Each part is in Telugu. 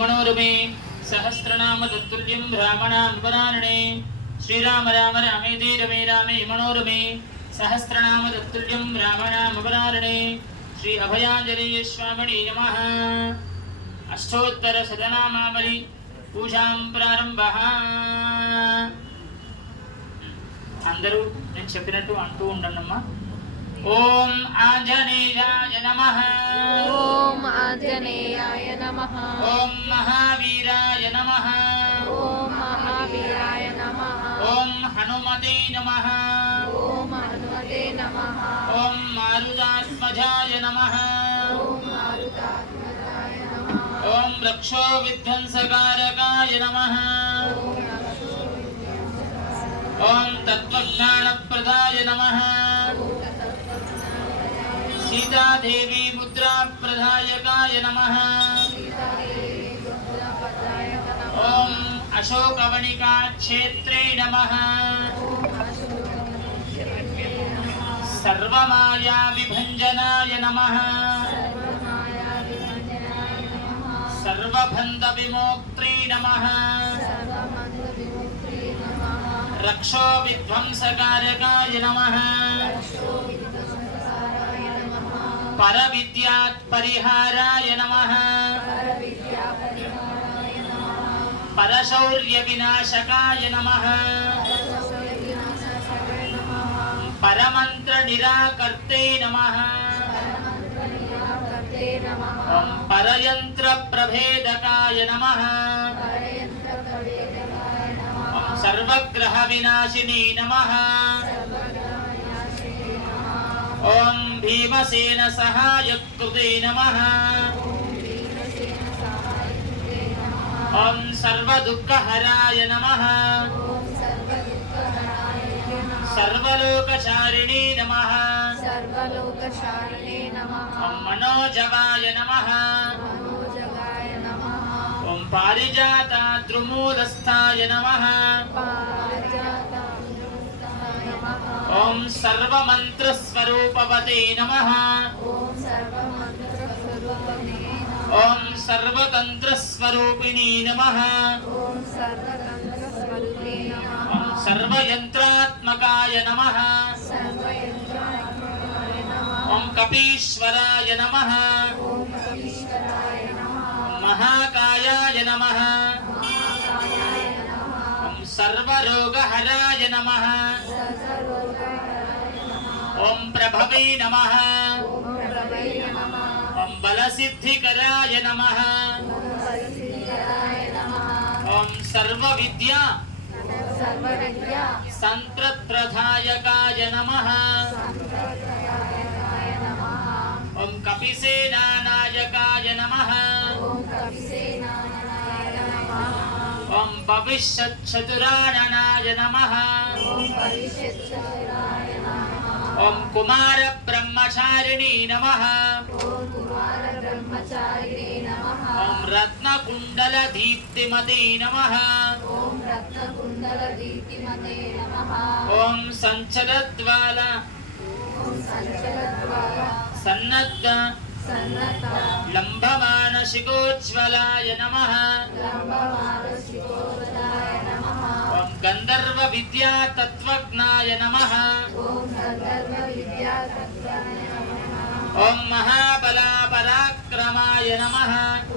मनोरमे सहस्रनाम तत्तुल्यं ब्राह्मणानुपरायणे श्रीराम राम रामेति रमे रामे मनोरमे सहस्रनाम तत्तुल्यं ब्राह्मणानुपरायणे श्री अभयांजनेय स्वामिने नमः। अष्टोत्तर शतनामावली पूजां प्रारंभः। అందరూ నేను చెప్పినట్టు అంటూ ఉండండమ్మా। ఓం ఆంజనేయాయ నమః। ఓం ఆంజనేయాయ నమః। ఓం మహావీరాయ నమః। ఓం మహావీరాయ నమః। ఓం హనుమతే నమః। ఓం హనుమతే నమః। ఓం మారుతాత్మజాయ నమః। ఓం మారుతాత్మజాయ నమః। ఓం రక్షో విధ్వంసకారకాయ నమః। ఓం తత్వజ్ఞానప్రదాయ నమః। सीतादेवी मुद्रा प्रदायकाय नमः। ओम अशोकवनिका क्षेत्रे नमः। सर्वमाया विभंजनाय नमः। सर्वबंध विमोक्त्रे नमः। रक्षो विध्वंसकारकाय नमः। परविद्यात् परिहाराय नमः। परशौर्य विनाशकाय नमः। परमंत्र निराकर्ते नमः। ओम परयंत्र प्रभेदकाय नमः। ओम सर्वग्रह विनाशिनी नमः। ओम भीमसेन सहायकृते नमः। ओम सर्वदुःखहराय नमः। सर्वलोकचारिणे नमः। सर्वलोकशालिने नमः। ओम मनोजवाय नमः। मनोजगाय नमः। ओम पारिजाताद्रुमूलस्थाय नमः। पारिजाताय नमः। ओम सर्वमन्त्रस्वरूपवते नमः। ओम सर्वमन्त्रस्वरूपिणे नमः। ओम सर्वतन्त्रस्वरूपिणी नमः। ओम सर्वतन्त्रस्वरूपिणे नमः। ओम सर्वयन्त्रात्मकाय नमः। सर्वयन्त्रात्मकाय नमः। ओम कपीश्वराय नमः। ओम कपीश्वराय नमः। महाकायाय नमः। महाकायाय नमः। ओम सर्वरोगहराय नमः। सर्वरोगहराय नमः। ओम प्रभवे नमः। ओम प्रभवे नमः। ओम बलसिद्धिकराय नमः। ओम बलसिद्धिकराय नमः। ओम सर्वविद्या सर्वविद्या संप्रप्रदायकाय नमः। संप्रदायकाय नमः। ओम कपिसेनानायकाय नमः। ओम कपिसेनानाय नमः। ओम भविष्यच्छतुराननाय नमः। ओम भविष्यच्छतुराय नमः। ओम कुमारब्रह्मचारिणी नमः। ओम कुमार ब्रह्मचारिणे नमः। ओम रत्नकुण्डलदीप्तिमते नमः। ओम रत्नकुण्डलदीप्तिमते नमः। ओम संचलद्वाल ओम संचलद्वारा सन्नद्ध सन्नत लम्भमानशिखोज्ज्वलाय नमः। लम्बमानसिकोदराय नमः। ओम गंधर्व विद्या तत्वज्ञाय नमः। ओम गन्धर्वविद्यातत्त्वाय नमः। ओम महाबला पराक्रमाय नमः।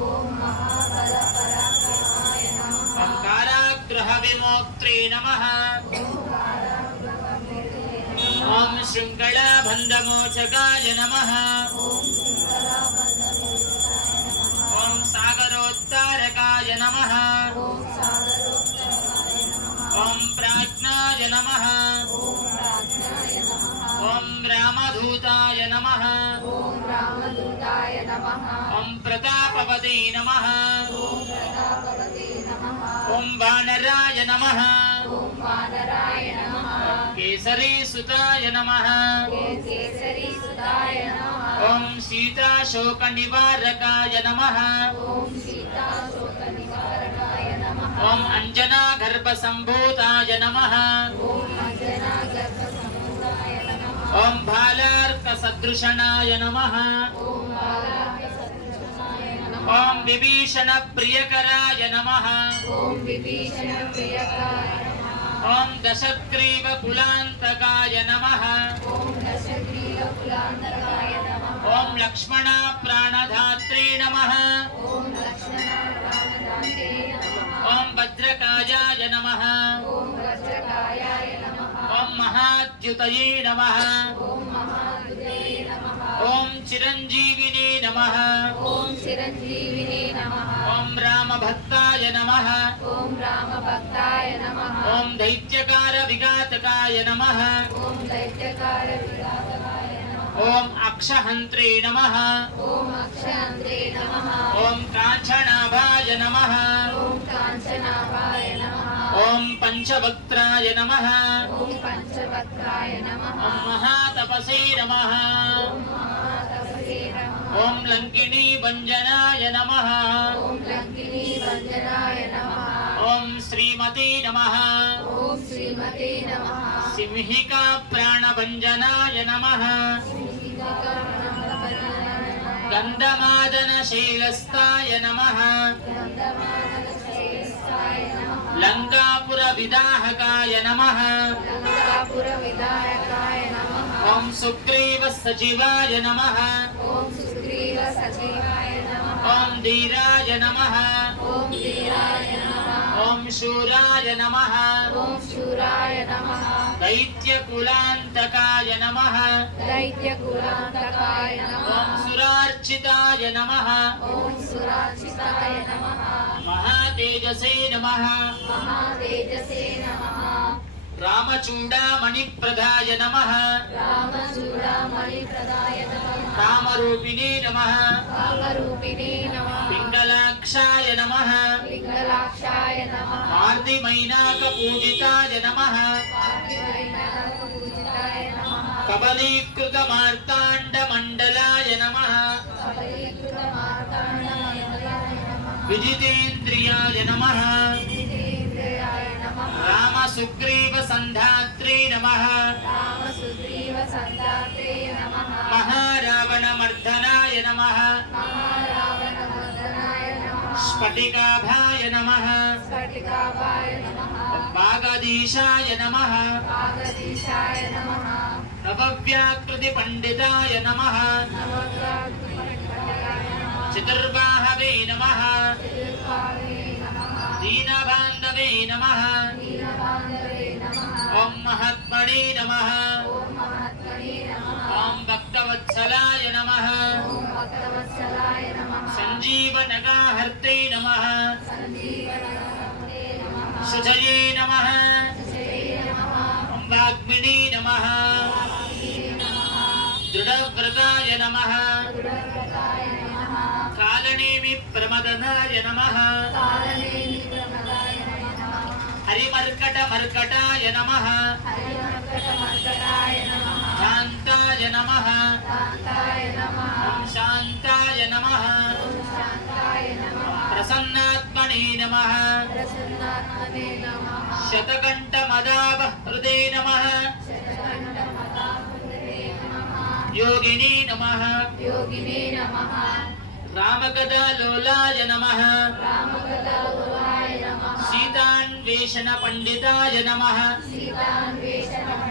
ओम महाबलपराक्रमाय नमः। ओम कारागृह विमोक्त्रे नमः। ओम श्रृंखला बंधमोचकाय नमः। ओम शुक्लाबद्धमोचकाय नमः। ओम सागरोत्तारकाय नमः। ओम सागरोत्तरकाय नमः। ओम प्राज्ञाय नमः। ओम प्राज्ञाय नमः। ओम रामधूताय नमः। ओम रामदूताय नमः। ओम प्रतापवते नमः। ओम प्रतापवते नमः। ओम वानराय नमः। ओम वानराय नमः। केसरी सुताय नमः। केसरी सुताय नमः। ओम सीताशोक निवारकाय नमः। ओम सीताशोकनिवारकाय नमः। ओम अंजना गर्भ संभूताय नमः। ओम अंजनागर्भसम्भूताय नमः। ओम भालार्क सदृशनाय नमः। ओम बालार्कसदृशनाय नमः। ఓం విభీషణ ప్రియకరాయ నమః ఓం విభీషణ ప్రియకాయ ఓం దశగ్రీవ కులాంతకాయ నమః ఓం దశగ్రీవ కులాంతకాయ నమః ఓం లక్ష్మణ ప్రాణధాత్రే నమః ఓం లక్ష్మణ ప్రాణదాతే నమః ఓం భద్రకాయాయ నమః ఓం వజ్రకాయాయ నమః ఓం మహాద్యుతయే నమః ఓం మహాదుదే నమః ఓం చిరంజీవినే నమః ఓం చిరంజీవినే నమః ఓం రామభక్తాయ నమః ఓం రామభక్తాయ నమః ఓం దైత్యకార విఘాతకాయ నమః ఓం దైత్యకార విఘాతకాయ నమః ఓం అక్షహంత్రే నమః ఓం అక్షయాంత్రే నమః ఓం కాంచనాభాయ నమః ఓం కాంచనాభాయ నమః ఓం పంచవక్త్రాయ నమః ఓం పంచవక్త్రాయ నమః ఓం మహాతపసే నమః ఓం మహాతపసే నమః ఓం లంకినీ భంజనాయ నమః ఓం లంకినీ భంజనాయ నమః ఓం శ్రీమతే నమః ఓం శ్రీమతే నమః సింహికా ప్రాణభంజనాయ నమః గంధమాదన శైలస్థాయ నమః గంధమాదనశైలస్థాయ నమః లంకాపుర విదాహకాయ నమః లంకాపుర విదాయకాయ నమః ఓం సుగ్రీవ సచివాయ నమః ఓం సుగ్రీవ సజీవాయ నమః ఓం ధీరాయ నమః ఓం వీరాయ నమః ఓం శూరాయ నమః ఓం శూరాయ నమః దైత్యకులాంతకాయ నమః దైత్యకులాంతకాయ ఓం నమః సురార్చితాయ నమః ఓం సురాచితాయ నమః మహాతేజసే నమః మహాతేజసే నమః రామచూడామణిప్రదాయ నమః రామచూడామణిప్రదాయ నమః కామరూపిణే నమః కామరూపిణే నమః పింగళాక్షాయ నమః పింగళాక్షాయ నమః మార్దిమైనాకపూజితాయ నమః పూజితాయ నమః కబలీకృత మార్తాండమండలాయ నమః కబలీకృత మార్తాండమండలాయ నమః విజితేంద్రియాయ నమః విజితేంద్రియాయ నమః రామసుగ్రీవ సంధాత్రే నమః రామసుగ్రీవ సందాతే నమః మహారావణమర్దనాయ నమః మహారావణమర్దనాయ నమః స్ఫటికాభాయ నమః స్ఫటికాభాయ నమః వాగదీశాయ నమః వాగదీశాయ నమః నవవ్యాకృతి పండితాయ నమః నవగ్రహాయ నమః చతుర్బాహవే నమః తిరుపావే నమః దీనబాంధవే నమః దీనబాంధవే నమః ఓం మహాత్మనే నమః ఓం మహాత్మనే నమః ఓం భక్తవత్సలాయ నమః ఓం భక్తవత్సలాయ నమః సంజీవనగాహర్తే నమః సంజీవనమే నమః సుజయే నమః జయ నమః ఓం వాగ్మినే నమః దృఢవ్రతాయ నమః దృఢవ్రతాయ నమః కాలనేమి ప్రమదనాయ నమః కాలనేమి ప్రమదాయ నమః హరిమర్కటమర్కటాయ నమః హరిమర్కటమర్కటాయ నమః శాంతాయ నమః శాంతాయ నమః ఓం శాంతాయ నమః ఓం శాంతాయ నమః ప్రసన్నాత్మనే నమః ప్రసన్నాత్మనే నమః శతకంఠమదాభ హృదే నమః శతకంఠమదాహృదే నమః యోగినే నమః యోగినే నమః రామకథాలోలాయ నమః రామకథాలోలాయ నమః సీతాన్వేషణ పండితాయ నమః సీతాన్వేషణమయ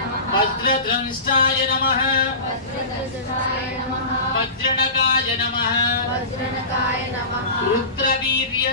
నమః వజ్రద్రంష్టాయ నమః వజ్రదర్శనాయ నమః వజ్రణకాయ నమః వజ్రణకాయ నమః రుద్రవీర్య